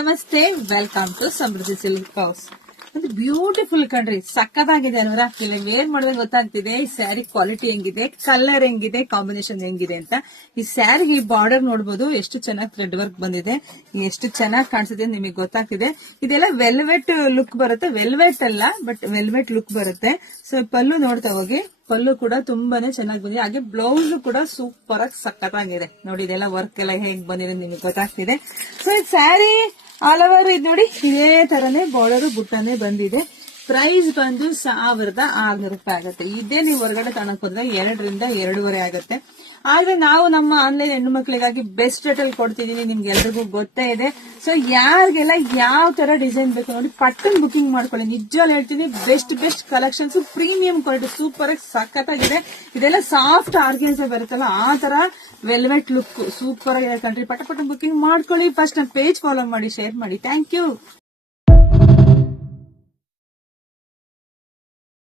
ನಮಸ್ತೆ, welcome to Samruddhi silk house. ಒಂದು beautiful ಕಣ್ರಿ, ಸಕ್ಕತ್ತಾಗಿದೆ ಅಲ್ವರ. ಇಲ್ಲ ವೇರ್ ಮಾಡಿದ್ರೆ ಗೊತ್ತಾಗ್ತಿದೆ ಈ ಸ್ಯಾರಿ ಕ್ವಾಲಿಟಿ ಹೆಂಗಿದೆ, ಕಲರ್ ಹೆಂಗಿದೆ, ಕಾಂಬಿನೇಷನ್ ಹೆಂಗಿದೆ ಅಂತ. ಈ ಸ್ಯಾರಿಗೆ ಬಾರ್ಡರ್ ನೋಡ್ಬೋದು, ಎಷ್ಟು ಚೆನ್ನಾಗಿ ಥ್ರೆಡ್ ವರ್ಕ್ ಬಂದಿದೆ, ಎಷ್ಟು ಚೆನ್ನಾಗಿ ಕಾಣಿಸುತ್ತೆ ನಿಮಗೆ ಗೊತ್ತಾಗ್ತಿದೆ. ಇದೆಲ್ಲ ವೆಲ್ವೆಟ್ ಲುಕ್ ಬರುತ್ತೆ, ವೆಲ್ವೆಟ್ ಅಲ್ಲ ಬಟ್ ವೆಲ್ವೆಟ್ ಲುಕ್ ಬರುತ್ತೆ. ಸೊ ಪಲ್ಲು ನೋಡ್ತಾ ಹೋಗಿ, ಪಲ್ಲು ಕೂಡ ತುಂಬಾನೇ ಚೆನ್ನಾಗಿ ಬಂದಿದೆ. ಹಾಗೆ ಬ್ಲೌಸ್ ಕೂಡ ಸೂಪರ್ ಆಗಿ ಸಕ್ಕತ್ತಾಗಿದೆ ನೋಡಿ. ಇದೆಲ್ಲ ವರ್ಕ್ ಎಲ್ಲ ಹೇಗ್ ಬಂದಿದೆ ನಿಮಗೆ ಗೊತ್ತಾಗ್ತಿದೆ. ಸೊ ಈ ಸ್ಯಾರಿ ಆಲ್ ಓವರ್ ಇದು ನೋಡಿ, ಇದೇ ತರನೇ ಬಾರ್ಡರ್ ಬುಟ್ಟನೇ ಬಂದಿದೆ. ಪ್ರೈಸ್ ಬಂದು 1600 ರೂಪಾಯಿ ಆಗುತ್ತೆ. ಇದೇ ನೀವು ಹೊರಗಡೆ ತಗೊಳಕ್ ಹೋದ್ರೆ 2 ರಿಂದ 2.5 ಆಗುತ್ತೆ. ಆದ್ರೆ ನಾವು ನಮ್ಮ ಆನ್ಲೈನ್ ಹೆಣ್ಣು ಮಕ್ಕಳಿಗಾಗಿ ಬೆಸ್ಟ್ ರೇಟ್ ಅಲ್ಲಿ ಕೊಡ್ತಿದೀವಿ, ನಿಮ್ಗೆ ಎಲ್ರಿಗೂ ಗೊತ್ತೇ ಇದೆ. ಸೊ ಯಾರಿಗೆಲ್ಲ ಯಾವ ತರ ಡಿಸೈನ್ ಬೇಕು ನೋಡಿ, ಪಟ್ಟನ್ ಬುಕಿಂಗ್ ಮಾಡ್ಕೊಳ್ಳಿ. ನಿಜವಾಗ್ಲೂ ಹೇಳ್ತೀನಿ, best collections, premium quality, super ಆಗಿ ಸಖತ್ತಾಗಿದೆ. ಇದೆಲ್ಲ ಸಾಫ್ಟ್ ಆರ್ಗನ್ಸ್ ಬರುತ್ತಲ್ಲ, ಆ ತರ ವೆಲ್ವೆಟ್ ಲುಕ್ ಸೂಪರ್ ಆಗಿದೆ ಕಂಡ್ರಿ. ಪಟ ಬುಕಿಂಗ್ ಮಾಡ್ಕೊಳ್ಳಿ. ಫಸ್ಟ್ ನನ್ನ ಪೇಜ್ ಫಾಲೋ ಮಾಡಿ, ಶೇರ್ ಮಾಡಿ. Thank you.